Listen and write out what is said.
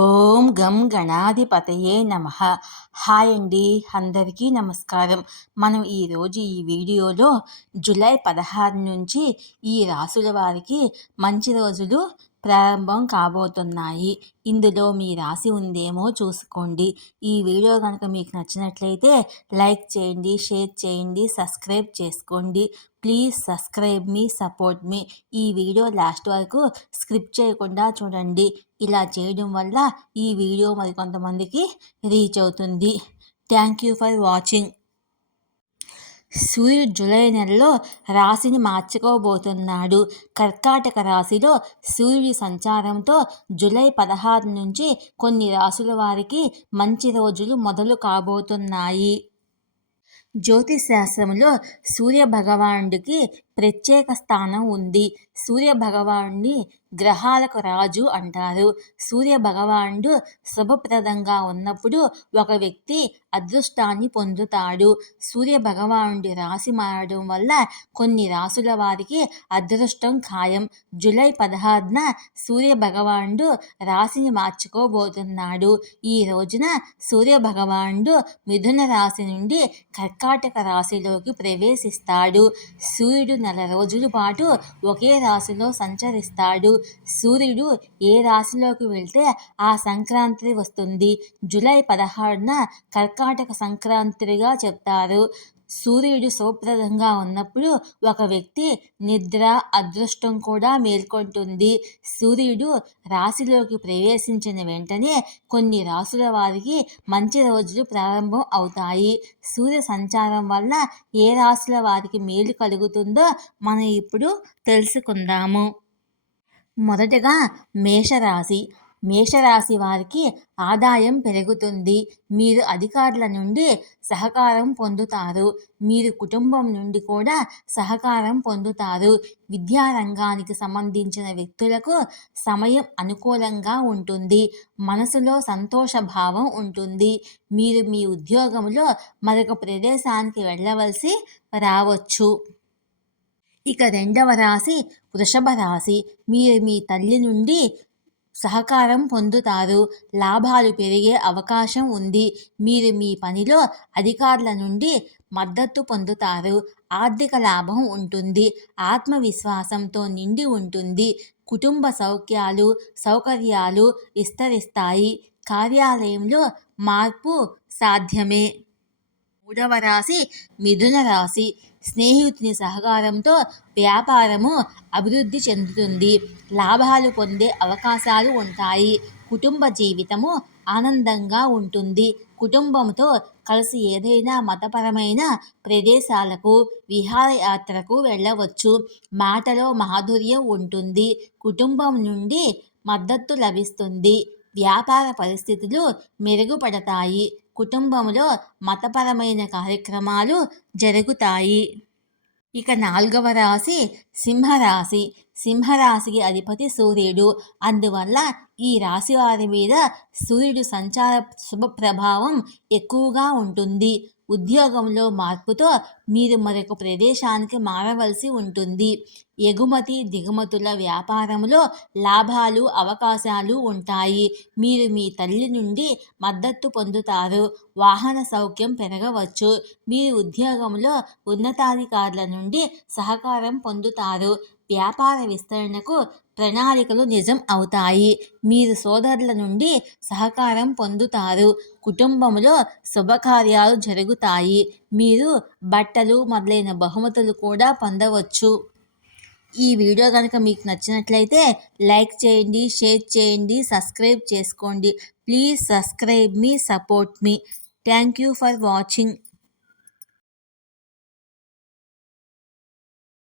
ఓం గం గణాధిపతయే నమ. హాయ్ అండి అందరికీ నమస్కారం. మనం ఈరోజు ఈ వీడియోలో జూలై పదహారు నుంచి ఈ రాసుల వారికి మంచి రోజులు ప్రారంభం కాబోతున్నాయి. ఇందులో మీ రాశి ఉందేమో చూసుకోండి. ఈ వీడియో కనుక మీకు నచ్చినట్లయితే లైక్ చేయండి షేర్ చేయండి సబ్స్క్రైబ్ చేసుకోండి. ప్లీజ్ సబ్స్క్రైబ్ మీ సపోర్ట్ మీ. ఈ వీడియో లాస్ట్ వరకు స్క్రిప్ట్ చేయకుండా చూడండి. ఇలా చేయడం వల్ల ఈ వీడియో మరికొంతమందికి రీచ్ అవుతుంది. Thank you for watching. సూర్యుడు జూలై నెలలో రాశిని మార్చుకోబోతున్నాడు. కర్కాటక రాశిలో సూర్యుడి సంచారంతో జూలై పదహారు నుంచి కొన్ని రాశుల వారికి మంచి రోజులు మొదలు కాబోతున్నాయి. జ్యోతిశాస్త్రంలో సూర్య భగవానుడికి ప్రత్యేక స్థానం ఉంది. సూర్య భగవానుడిని గ్రహాలకు రాజు అంటారు. సూర్య భగవానుడు శుభప్రదంగా ఉన్నప్పుడు ఒక వ్యక్తి అదృష్టాన్ని పొందుతాడు. సూర్య భగవానుడి రాశి మారడం వల్ల కొన్ని రాసుల వారికి అదృష్టం ఖాయం. జూలై పదహారున సూర్య భగవానుడు రాశిని మార్చుకోబోతున్నాడు. ఈ రోజున సూర్య భగవానుడు మిథున రాశి నుండి కర్కాటక రాశిలోకి ప్రవేశిస్తాడు. సూర్యుడు నెల రోజుల పాటు ఒకే రాశిలో సంచరిస్తాడు. సూర్యుడు ఏ రాశిలోకి వెళ్తే ఆ సంక్రాంతి వస్తుంది. జూలై పదహారున కర్కాటక సంక్రాంతిగా చెప్తారు. సూర్యుడు శుభప్రదంగా ఉన్నప్పుడు ఒక వ్యక్తి నిద్ర అదృష్టం కూడా మేల్కొంటుంది. సూర్యుడు రాశిలోకి ప్రవేశించిన వెంటనే కొన్ని రాసుల వారికి మంచి రోజులు ప్రారంభం అవుతాయి. సూర్య సంచారం వల్ల ఏ రాశుల వారికి మేలు కలుగుతుందో మనం ఇప్పుడు తెలుసుకుందాము. మొదటగా మేషరాశి. మేషరాశి వారికి ఆదాయం పెరుగుతుంది. మీరు అధికారుల నుండి సహకారం పొందుతారు. మీరు కుటుంబం నుండి కూడా సహకారం పొందుతారు. విద్యారంగానికి సంబంధించిన వ్యక్తులకు సమయం అనుకూలంగా ఉంటుంది. మనసులో సంతోష భావం ఉంటుంది. మీరు మీ ఉద్యోగంలో మరొక ప్రదేశానికి వెళ్ళవలసి రావచ్చు. ఇక రెండవ రాశి వృషభ రాశి. మీరు మీ తల్లి నుండి సహకారం పొందుతారు. లాభాలు పెరిగే అవకాశం ఉంది. మీరు మీ పనిలో అధికారుల నుండి మద్దతు పొందుతారు. ఆర్థిక లాభం ఉంటుంది. ఆత్మవిశ్వాసంతో నిండి ఉంటుంది. కుటుంబ సౌఖ్యాలు సౌకర్యాలు విస్తరిస్తాయి. కార్యాలయంలో మార్పు సాధ్యమే. మూడవ రాశి మిథున రాశి. స్నేహితుని సహకారంతో వ్యాపారము అభివృద్ధి చెందుతుంది. లాభాలు పొందే అవకాశాలు ఉంటాయి. కుటుంబ జీవితము ఆనందంగా ఉంటుంది. కుటుంబంతో కలిసి ఏదైనా మతపరమైన ప్రదేశాలకు విహారయాత్రకు వెళ్ళవచ్చు. మాటలో మాధుర్యం ఉంటుంది. కుటుంబం నుండి మద్దతు లభిస్తుంది. వ్యాపార పరిస్థితులు మెరుగుపడతాయి. కుటుంబంలో మతపరమైన కార్యక్రమాలు జరుగుతాయి. ఇక నాలుగవ రాశి సింహరాశి. సింహరాశికి అధిపతి సూర్యుడు. అందువల్ల ఈ రాశి వారి మీద సూర్యుడు సంచార శుభ ప్రభావం ఎక్కువగా ఉంటుంది. ఉద్యోగంలో మార్పుతో మీరు మరొక ప్రదేశానికి మారవలసి ఉంటుంది. ఎగుమతి దిగుమతుల వ్యాపారంలో లాభాలు అవకాశాలు ఉంటాయి. మీరు మీ తల్లి నుండి మద్దతు పొందుతారు. వాహన సౌఖ్యం పెరగవచ్చు. మీరు ఉద్యోగంలో ఉన్నతాధికారుల నుండి సహకారం పొందుతారు. వ్యాపార విస్తరణకు ప్రణాళికలు నిజం అవుతాయి. మీరు సోదరుల నుండి సహకారం పొందుతారు. కుటుంబంలో శుభకార్యాలు జరుగుతాయి. మీరు బట్టలు మొదలైన బహుమతులు కూడా పొందవచ్చు. ఈ వీడియో కనుక మీకు నచ్చినట్లయితే లైక్ చేయండి షేర్ చేయండి సబ్స్క్రైబ్ చేసుకోండి. ప్లీజ్ సబ్స్క్రైబ్ మీ support me. Thank you for watching.